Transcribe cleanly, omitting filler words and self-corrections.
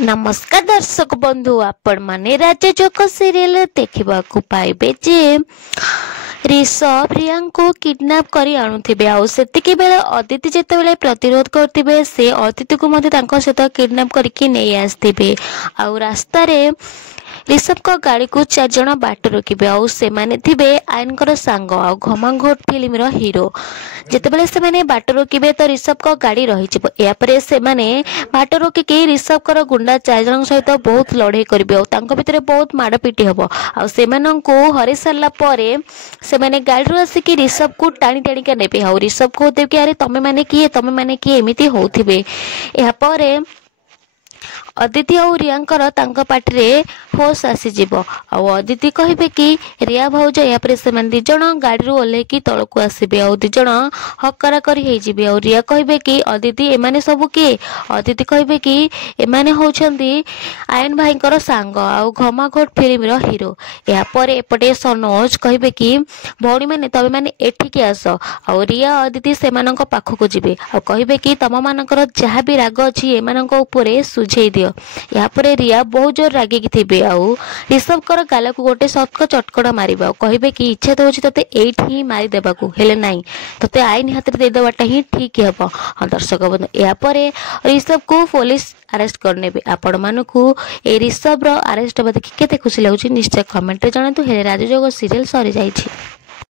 नमस्कार दर्शक बंधु आपण माने राजजोक सीरियल देखा पाइबे जे ऋषभ रिया को किडनैप करी आणुथिबे आउ सेतिके बेले अदिति जेतेबेले प्रतिरोध करथिबे से अदिति को मते तांको सहित किडनैप करके नै आस्थिबे आउ रास्ता रे ऋषभ को गाड़ी को 4 जण बाट रोकिबे आउ से माने थिबे आयनकर सांग आउ घमाघोट फिल्म रो हीरो जेतेबेले से माने बाट रोकिबे तो ऋषभ को गाड़ी रही जिवो या परे से माने बाट रोकी के ऋषभ कर गुंडा 4 जण सहित बहुत लड़ाई करबे आउ तांको भितरे बहुत माड़पीटी हबो आउ से माननकु हरि सारला परे से माने गाड़ी रो आसी कि ऋषभ को टाणी टाणी के नेबे आउ ऋषभ को देव कि अरे तमे माने किए एमिति होउथिबे या परे अदिति और रियांकर तांका पाटरे होश आसी जीवो आउ अदिति कहिबे कि रिया भौज या पर से दी जण गाड़ी रो ओले की तळकु आसीबे आउ दी जण हक्करा करी हे जीबे आउ रिया कहिबे कि अदिति एमाने सब के अदिति कहिबे कि एमाने होउछंदी आयन भाईकर सांग आउ घमाघोट फिल्म रो हीरो या पर एपटे सनोज कहिबे कि भौणी माने तबे माने एठी के आसो आउ रिया अदिति से मानक पाखकु जीबे आउ कहिबे कि तम मानकर जहा भी राग अछि एमानक ऊपरे सुझेई दियो यहाँ पर रिया बहुत जोर रागी थे आउ ऋषभ कर गाल को गोटे सत्क चटकड़ा मारिबा कहिबे कि इच्छा तो होची तते एठी ही मारी देबाकू हेले नाही तते आईन हाथ रे दे देबाटा ही ठीक हेबो। हां दर्शक बंधु या पर ऋषभ को पुलिस अरेस्ट करनेबे आपण मानकू ए ऋषभ रो अरेस्ट बद केते खुशी लागुची निश्चय कमेंट रे जणातु हेले राजजोग सीरियल सरी जाईछि।